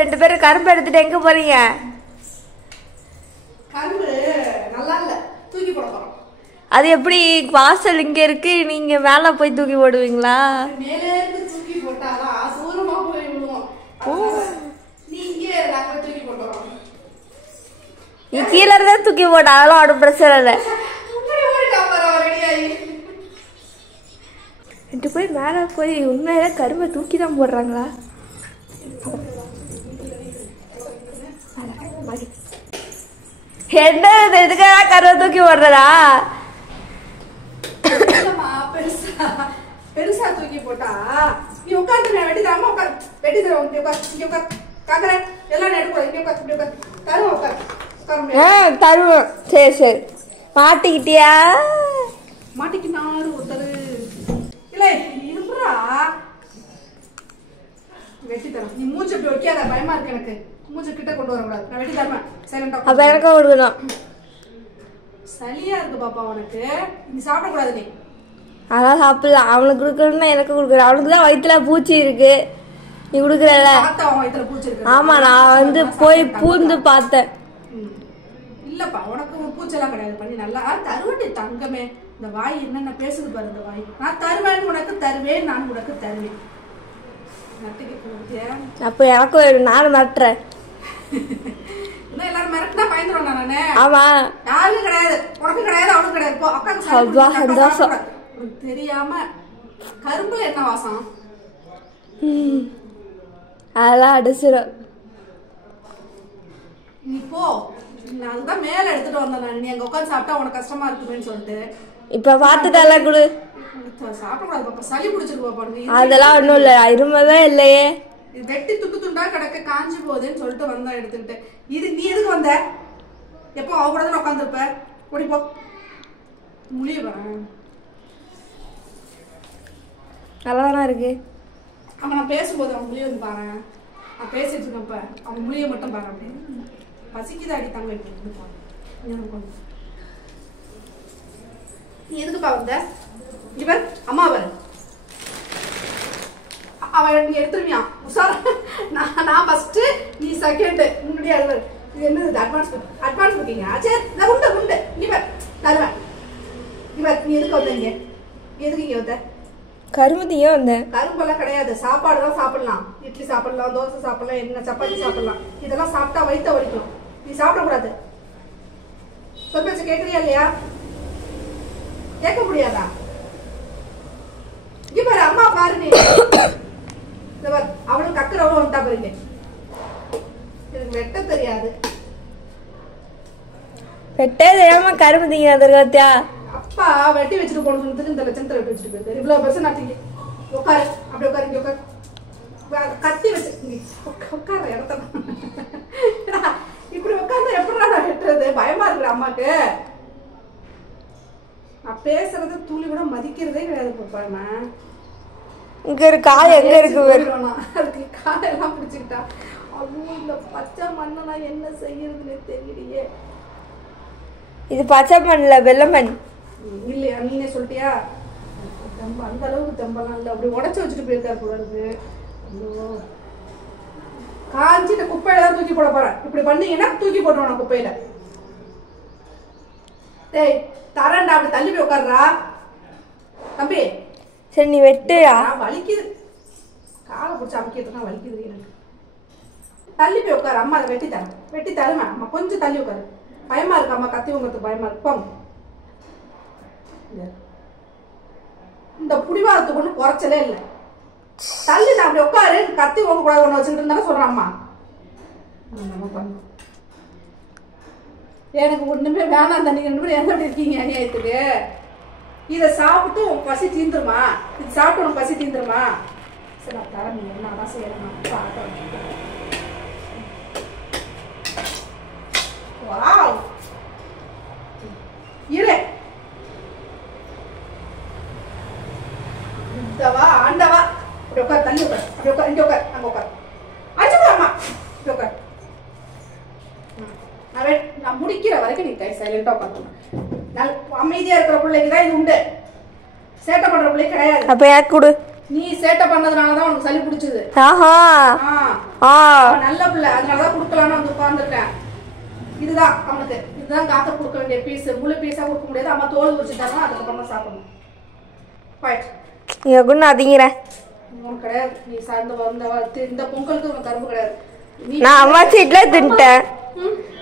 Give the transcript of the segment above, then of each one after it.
ரெண்டு பேரும் கரும்பு எடுத்துட்டு எங்க போறீங்க? கரும்பு நல்லா இல்ல, தூக்கி போட போறோம். அது எப்படி வாசல் இங்க இருக்கு, நீங்க மேல போய் தூக்கி போடுவீங்களா? மேலே இருந்து தூக்கி போட்டாதான் சூரமா போய் விடுவோம். நீ இங்கே நாங்க தூக்கி போடுறோம். நீ கீழே இருந்தா தூக்கி போட, அதெல்லாம் ஒரு பிரச்சனை இல்லை. ரெண்டு போய் மேல போய் உண்மையில கரும்பை தூக்கி தான் போடுறாங்களா? என்ன இதுக்காக கருவை தூக்கி போடுறதா? பெருசா தூக்கி போட்டா நீ உட்காந்து வெட்டி தராம உட்கார், வெட்டி தர இங்க உட்கார் காக்கற எல்லாம் எடுக்க இங்க உட்கார், இப்படி உட்கார் தருவோம் உட்கார் தருவோம். சரி சரி. மாட்டிக்கிட்டியா? மாட்டிக்கினாரு ஒருத்தரு இல்ல இருப்புறா. வெட்டி தரோம். நீ மூச்சு இப்படி வைக்காத, பயமா இருக்கு எனக்கு. மூச்சு கிட்ட கொண்டு வரக்கூடாது. நான் வெட்டி தரேன். சைலண்டா அப்ப எனக்கும் கொடுக்கணும். சளியா இருக்கு பாப்பா உனக்கு, நீ சாப்பிடக்கூடாது. நீ அதான் சாப்பிடலாம். அவனுக்கு கொடுக்கணும்னா எனக்கு கொடுக்குறேன். அவனுக்கு தான் வயிற்றுல பூச்சி இருக்கு, நீ கொடுக்குறல. ஆமா, நான் போய் பூந்து பார்த்தேன். இல்லப்பா உனக்கு பூச்செல்லாம் கிடையாது. பண்ணி நல்லா தருவண்டி தங்கமே. இந்த வாய் என்னென்ன பேசுது பாரு. இந்த வாய் நான் தருவேன், உனக்கு தருவேன், நான் உனக்கு தருவேன். அப்ப எனக்கும் நானும் மிரட்டுறேன். எல்லாரும் மிரட்டினா பயந்துருவேன் நானே. ஆமா, யாருக்கும் கிடையாது, உனக்கு கிடையாது, அவனுக்கு கிடையாது. போ அக்கா தெரியாம. கரும்புல என்ன வாசம்? அதெல்லாம் அடிச்சிடும். நீ போ. அதுதான் மேல எடுத்துட்டு வந்தேன். நீ அங்க உட்காந்து சாப்பிட்டா உனக்கு கஷ்டமா இருக்குன்னு சொல்லிட்டு இப்ப பாத்துட்டால குடு. சாப்பிடக்கூடாது பாப்பா, சளி பிடிச்சிருக்கு பாப்பா. அதெல்லாம் ஒண்ணும் இல்ல, இருமவே இல்லையே. இது வெட்டி துண்டு துண்டா கிடக்க காஞ்சி போகுதுன்னு சொல்லிட்டு வந்தா எடுத்துக்கிட்டு. இது நீ எதுக்கு வந்த? எப்போ அவ கூட தான் உட்காந்துருப்ப. ஓடி போ. முழிய வரேன். நல்லாதானா இருக்கு. அவன் நான் பேசும்போது அவன் முழிய வந்து பாரு. நான் பேசிட்டு இருக்கப்ப அவன் முழிய மட்டும் பாரு. அப்படின்னு பசிக்குதாடி தங்க. நீ எதுக்குப்பா வந்த? இவர் அம்மாவர் அவன் நீ எடுத்துருவியா? நான் ஃபர்ஸ்ட், நீ செகண்ட். முன்னாடியே அழுவர். இது என்னது? அட்வான்ஸ் புக்கிங்க. சரி நான் உண்டு இவர் தருவேன். இவர் நீ எதுக்கு வந்த? இங்க எதுக்கு இங்க வந்த? கரும்பு தீய வந்தேன். கரும்பெல்லாம் கிடையாது, சாப்பாடு தான் சாப்பிடலாம். இட்லி சாப்பிடலாம், தோசை சாப்பிடலாம், என்ன சப்பாத்தி சாப்பிடலாம். இதெல்லாம் சாப்பிட்டா வயிற்ற வலிக்கும். நீ சாப்பிடக்கூடாது. சொல் பேச்சு கேட்கறியா இல்லையா? கேட்க முடியாதா? இங்க பாரு அம்மா பாரு. நீ அவனுக்கு கக்குறவனும் வந்துட்டா பாருங்க. எனக்கு வெட்ட தெரியாது. வெட்டே தெரியாம கரும்பு தீங்க. அப்பா வெட்டி வச்சுட்டு போனதுக்கு இந்த லட்சணத்தை வெட்டி வச்சுட்டு போயிருக்காரு. இவ்வளவு பெருசு நாட்டிங்க. உட்காரு, அப்படி உட்காரு. இங்க உட்காரு. கத்தி வச்சு உட்கார இடத்த இப்படி உட்கார்ந்து எப்படா நான் வெட்டுறது? பயமா இருக்கிற அம்மாக்கு. நான் பேசுறது துளி கூட மதிக்கிறதே கிடையாது பாப்பாண்ணா. இங்க ஒரு காய் எங்க இருக்கு? அதுக்கு காயெல்லாம் பிடிச்சுக்கிட்டா. அதுவும் இந்த பச்சை மண்ணை என்ன செய்யறதுன்னு தெரியலையே. இது பச்சை மண்ல வெள்ளை மண் இல்லையா? நீனே சொல்லிட்டியா? அந்த அளவுக்கு தெம்பெல்லாம் இல்லை. அப்படி உடச்சு வச்சுட்டு போயிருக்காரு போல இருக்கு. காஞ்சி இந்த குப்பையில தான் தூக்கி போட போறேன். இப்படி பண்ணீங்கன்னா தூக்கி போட்டுருவோம் குப்பையில. டேய் தரேன்டா, அப்படி தள்ளி போய் உட்காருறா தம்பி. சரி நீ வெட்டு. வலிக்குது, காலை பிடிச்சி அமைக்கிறதுனா வலிக்குது எனக்கு. தள்ளி போய் உட்காரு. அம்மா அதை வெட்டி தருமா? அம்மா கொஞ்சம் தள்ளி உட்காரு. பயமா இருக்கு அம்மா, கத்தி உங்கிறது பயமா இருக்கு. போங்க. இந்த புடிவாதத்துக்கு ஒண்ணு குறைச்சலே இல்லை. தள்ளி நான் அப்படி உட்காரு. கத்தி உங்க கூட ஒண்ணு வச்சுட்டு இருந்தாலும் சொல்றேன் அம்மா. எனக்கு ஒண்ணுமே வேணாம். நீங்க ரெண்டு பேரும் எந்த இருக்கீங்க அநியாயத்துக்கு? இதை சாப்பிட்டு உன் பசி தீந்துருமா? இது சாப்பிட்டு உனக்கு பசி தீந்துருமா? சரி நான் தரேன். நீங்க என்ன அதான் செய்யணும். வாவ் இரு. இந்தவா ஆண்டவா. அப்படி உட்கார், தள்ளி உட்கார். அப்படி உட்கார், இங்க உட்கார், அங்க உட்கார். அடிச்சுக்கோ அம்மா. இப்படி உட்கார். நான் முடிக்கிற வரைக்கும் நீ சைலண்டா உட்காந்து. அமைதியா இருக்கிற பிள்ளைக்கு தான் இது உண்டு. சேட்டை பண்ற பிள்ளை கிடையாது. அப்ப எனக்கு கொடு. நீ சேட்டை பண்ணதுனாலதான் உனக்கு சளி பிடிச்சது. ஆஹா நல்ல பிள்ளை, அதனாலதான் குடுக்கலான்னு வந்து உட்கார்ந்துருக்கேன். இதுதான் அவனுக்கு, இதுதான் காக்க கொடுக்க வேண்டிய பீஸ். முழு பீஸா கொடுக்க முடியாது. அம்மா தோல் உரிச்சுட்டாங்க, அதுக்கப்புறமா சாப்பிடணும். நீங்க கூட அதிங்கிறேன் கிடையாது. நீ சார்ந்த இந்த பொங்கலுக்கு உனக்கு கரும்பு கிடையாது. நான் அம்மாச்சி வீட்ல தின்ட்டேன்.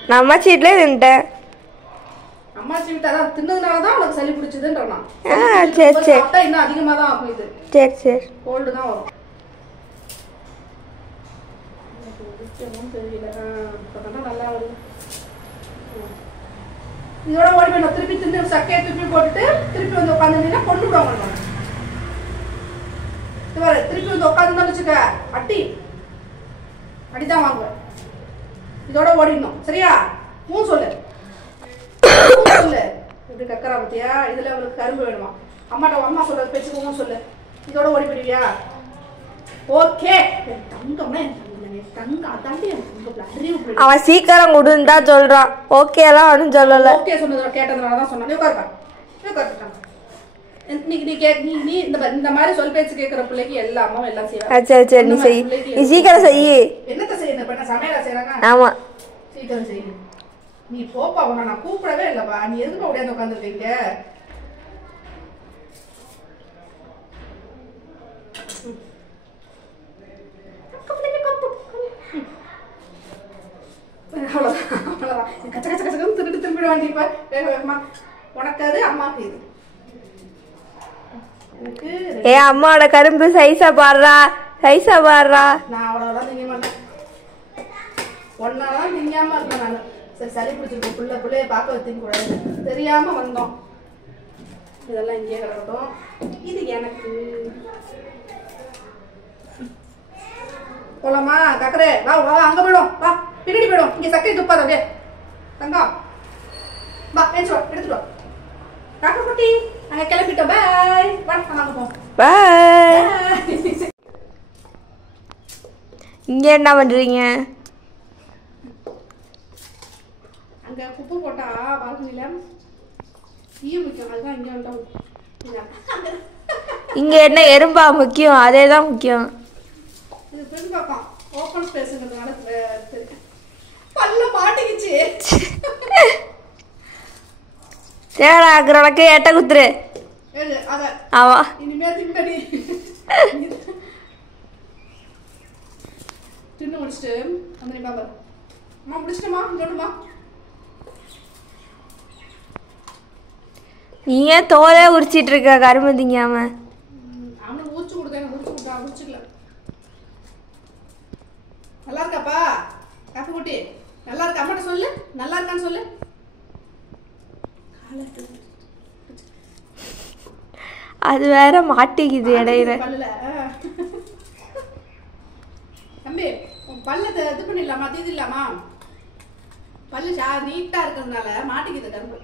நான் அம்மாச்சி வீட்ல தின்ட்டேன். அம்மாச்சி வீட்டை அதான் தின்னதுனாலதான் உனக்கு சளி பிடிச்சதுன்றான். சரி சரி, இன்னும் அதிகமா தான் ஆகும். இது சரி சரி, கோல்டு தான் வரும். தெரியல, நல்லா வருது. இதோட ஓடி போய் திருப்பி தின்னு சக்கையை திருப்பி போட்டுட்டு திருப்பி வந்து உட்காந்துருந்தீங்கன்னா கொண்டு விடுவாங்க. திருப்பி வந்து உட்காந்து வச்சுக்க, அடிதான் வாங்குவேன். இதோட ஓடிடணும், சரியா? சொல்லு சொல்லு. இப்படி கக்கரா பத்தியா? இதுல உங்களுக்கு கரும்பு வேணுமா? அம்மா சொல்றது பேச்சுக்கு சொல்லு. இதோட ஓடி போயிடுவியா? ஓகே. தங்கம்னா அவன் சீக்கிரம் கொடுன்னு தான் சொல்றான். ஓகே எல்லாம் ஒன்றும் சொல்லல. ஓகே சொன்னதோட கேட்டதுனாலதான் சொன்னான். நீ இந்த மாதிரி சொல் பேச்சு கேட்கிற பிள்ளைக்கு எல்லா அம்மாவும் எல்லாம் செய்வாங்க. சரி சரி, நீ செய், நீ சீக்கிரம் செய்யி. என்னத்த செய்யணும்? சமையலா செய்யறாங்க. ஆமா, சீக்கிரம் செய்யு. நீ போப்பா, உன்னை நான் கூப்பிடவே இல்லப்பா. நீ எதுக்கு உடையாந்து உட்காந்துருக்கீங்க? அவ்வளவுதான். கச்ச கச்ச கச்சன்னு திருட்டு திரும்பிட வேண்டியப்பா. வேக வேகமா. உனக்கு அது, அம்மாக்கு இது. ஏன் அம்மாவோட கரும்பு சைஸா பாடுறா, சைஸா பாடுறா. நான் அவ்வளவுதான் திங்க மாட்டேன். ஒன்னாதான் திங்காம இருக்கேன் நானு. சரி, சளி பிடிச்சிருக்கோம். பிள்ளைய பார்க்க வச்சுக்க கூடாது, தெரியாம வந்தோம். இதெல்லாம் இங்கே கிடக்கட்டும். இது எனக்கு போலாமா? கக்கரே வா வா, அங்க போயிடும். வா, பின்னாடி போயிடும். இங்க சக்கரை துப்பாத. அப்படியே தங்கம் வா, பேச்சு வா, எடுத்துட்டு வா. காக்கா குட்டி, நாங்க கிளம்பிட்டோம். பாய். வாங்க போவோம். பாய். இங்க என்ன பண்றீங்க? அங்க உப்பு போட்டா பால்கனில ஈ முக்கியம். அதுதான் இங்க வந்துட்டோம். இங்க என்ன எறும்பா முக்கியம்? அதேதான் முக்கியம். இது பெண் பக்கம் ஓப்பன் ஸ்பேஸ்ங்கிறதுனால பல்ல மாட்டிக்கிச்சு. தேடா உனக்கு எட்ட குத்துரு. ஆமா, இனிமே திம்படி தின்னு முடிச்சுட்டு வந்து பாப்பா. அம்மா முடிச்சிட்டமா? சொல்லணுமா? நீ ஏன் தோலே உரிச்சிட்டு இருக்க கரும்பு திங்காம? அவனுக்கு ஊச்சு கொடுத்தேன். உரிச்சுக்கல. நல்லா இருக்காப்பா காப்பி குட்டி? நல்லா இருக்கா? அம்மாட்ட சொல்லு, நல்லா இருக்கான்னு சொல்லு. அது வேற மாட்டிக்குது இடையில. தம்பி, உன் பல்ல இது பண்ணிடலாமா? தீது இல்லாமா? பல்லு நீட்டா இருக்கிறதுனால மாட்டிக்குது கரும்பு.